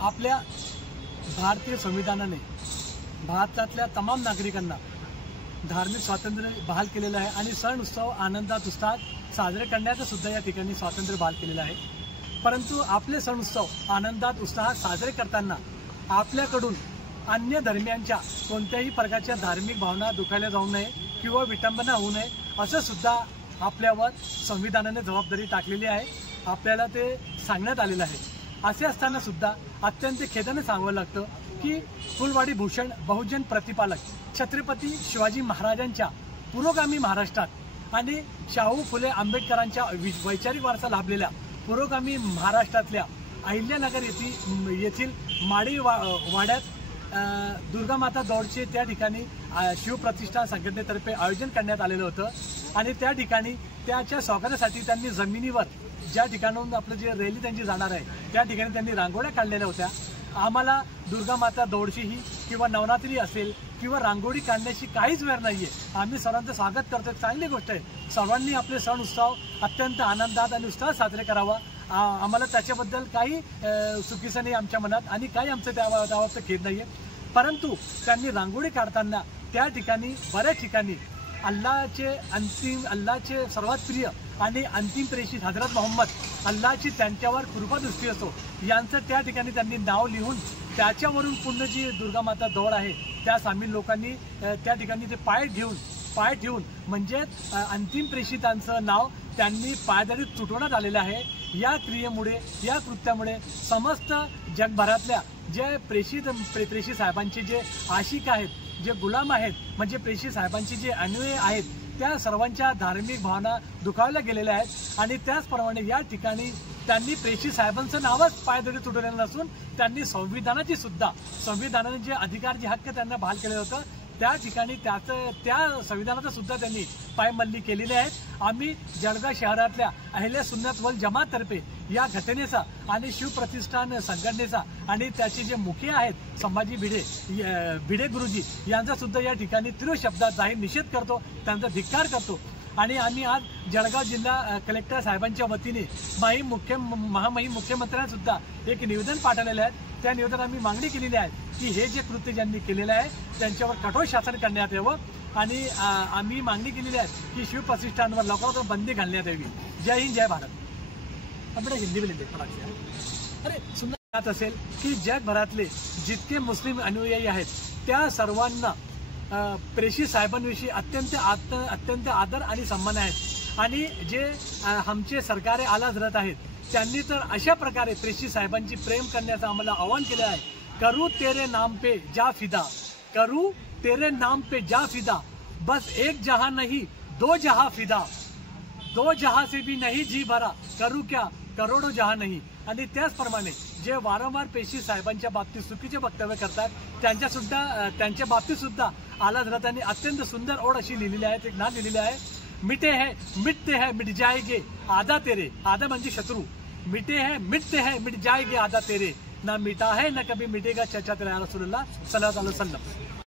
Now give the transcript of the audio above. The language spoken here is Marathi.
आपल्या भारतीय संविधानाने भारतातल्या तमाम नागरिकांना धार्मिक स्वातंत्र्य बहाल केलेलं आहे आणि सण उत्सव आनंदात उत्साहात साजरे करण्याचं सुद्धा या ठिकाणी स्वातंत्र्य बहाल केलेलं आहे। परंतु आपले सण उत्सव आनंदात उत्साहात साजरे करताना आपल्याकडून अन्य धर्मियांच्या कोणत्याही प्रकारच्या धार्मिक भावना दुखावल्या जाऊ नये किंवा विटंबना होऊ नये असं सुद्धा आपल्यावर संविधानाने जबाबदारी टाकलेली आहे। आपल्याला ते सांगण्यात आलेलं आहे। असे असताना सुद्धा अत्यंत खेदाने सांगावं लागतं की फुलवाडी भूषण बहुजन प्रतिपालक छत्रपती शिवाजी महाराजांच्या पुरोगामी महाराष्ट्रात आणि शाहू फुले आंबेडकरांच्या वैचारिक वारसा लाभलेल्या पुरोगामी महाराष्ट्रातल्या अहिल्यानगर येथील माडी वाड्यात दुर्गामाता दौडचे त्या ठिकाणी शिवप्रतिष्ठान संघटनेतर्फे आयोजन करण्यात आलेलं होतं आणि त्या ठिकाणी त्याच्या स्वागतासाठी त्यांनी जमिनीवर ज्या ठिकाणाहून आपलं जे रॅली त्यांची जाणार आहे त्या ठिकाणी त्यांनी रांगोळ्या काढलेल्या होत्या। आम्हाला दुर्गामाता दौडचीही किंवा नवरात्री असेल किंवा रांगोळी काढण्याची काहीच वेळ नाहीये। आम्ही सर्वांचं स्वागत करतो, चांगली गोष्ट आहे। सर्वांनी आपले सण उत्सव अत्यंत आनंदात आणि उत्साहात साजरे करावा। आम्हाला त्याच्याबद्दल काही चुकीचं नाही आमच्या मनात आणि काही आमचं त्यावरचं खेद नाहीये। परंतु त्यांनी रांगोळी काढताना त्या ठिकाणी बऱ्याच ठिकाणी अल्लाचे सर्वात प्रिय आणि अंतिम प्रेषित हजरत मोहम्मद अल्लाची त्यांच्यावर कृपादृष्टी असो यांचं त्या ठिकाणी त्यांनी नाव लिहून त्याच्यावरून पूर्ण जी दुर्गामाता दौड आहे त्या सामील लोकांनी त्या ठिकाणी ते पाय ठेवून म्हणजे अंतिम प्रेषितांचं नाव त्यांनी पायदळीत तुटवण्यात आलेलं आहे। या क्रियेमुळे या कृत्यामुळे समस्त जगभरातल्या जे प्रेषित साहेबांचे जे आशिक आहेत, जे गुलाम आहेत, म्हणजे प्रेषित साहेबांचे जे अन्वयी आहेत त्या सर्वांच्या धार्मिक भावना दुखावल्या गेलेल्या आहेत आणि त्याचप्रमाणे या ठिकाणी त्यांनी प्रेषित साहेबांचं नावच पायदळी तुटवलेलं नसून त्यांनी संविधानाने जे अधिकार जे हक्क त्यांना बहाल केलेलं होतं त्या ठिकाणी त्या संविधानाचं सुद्धा त्यांनी पायमल्ली केलेली आहेत। आम्ही जळगाव शहरातल्या अहिल्या सुन्नत वल जमाततर्फे या घटनेचा आणि शिवप्रतिष्ठान संघटनेचा आणि त्याचे जे मुखिया आहेत संभाजी भिडे गुरुजी यांचा सुद्धा या ठिकाणी तीव्र शब्दात जाहीर निषेध करतो, त्यांचा धिक्कार करतो आणि आम्ही आज जळगाव जिल्हा कलेक्टर साहेबांच्या वतीने महामहिम मुख्यमंत्र्यांना सुद्धा एक निवेदन पाठवलेलं आहे। त्या निवेदनात आम्ही मागणी केलेली आहे की हे जे कृत्य ज्यांनी केलेलं आहे त्यांच्यावर कठोर शासन करण्यात यावं आणि आम्ही मागणी केलेली आहे की शिवप्रतिष्ठानवर लवकरात बंदी घालण्यात यावी। जय हिंद, जय भारत। आपण हिंदी में अरे सुंदर असेल की जगभरातले जितके मुस्लिम अनुयायी आहेत त्या सर्वांना प्रेषित साहेबांविषयी अत्यंत आदर आणि सन्मान आहेत आणि जे आमचे सरकार आला हजरत आहेत त्यांनी तर अशा प्रकारे प्रेषित साहेबांची प्रेम करण्याचं आम्हाला आवाहन केलं आहे। करू तेरे नाम पे जा फिदा, करू तेरे नाम पे जा फिदा, बस एक जहां नहीं दो जहां फिदा, दो जहां से भी नहीं जी भरा, करू क्या करोडो जहां नहीं। आणि त्याचप्रमाणे जे वारंवार प्रेषित साहेबांच्या बाबतीत चुकीचे वक्तव्य करतात त्यांच्या बाबतीत सुद्धा आला हजरतांनी अत्यंत सुंदर ओढ अशी लिहिलेली आहे, एक नाम लिहिलेलं आहे, मिटते हैं मिट जाएंगे आधा तेरे, आधा म्हणजे शत्रू, मिटते हैं मिट जाएंगे आधा तेरे, ना मिटा है ना कभी मिटेगा चर्चा तेरा रसूलुल्लाह सल्लल्लाहु अलैहि वसल्लम।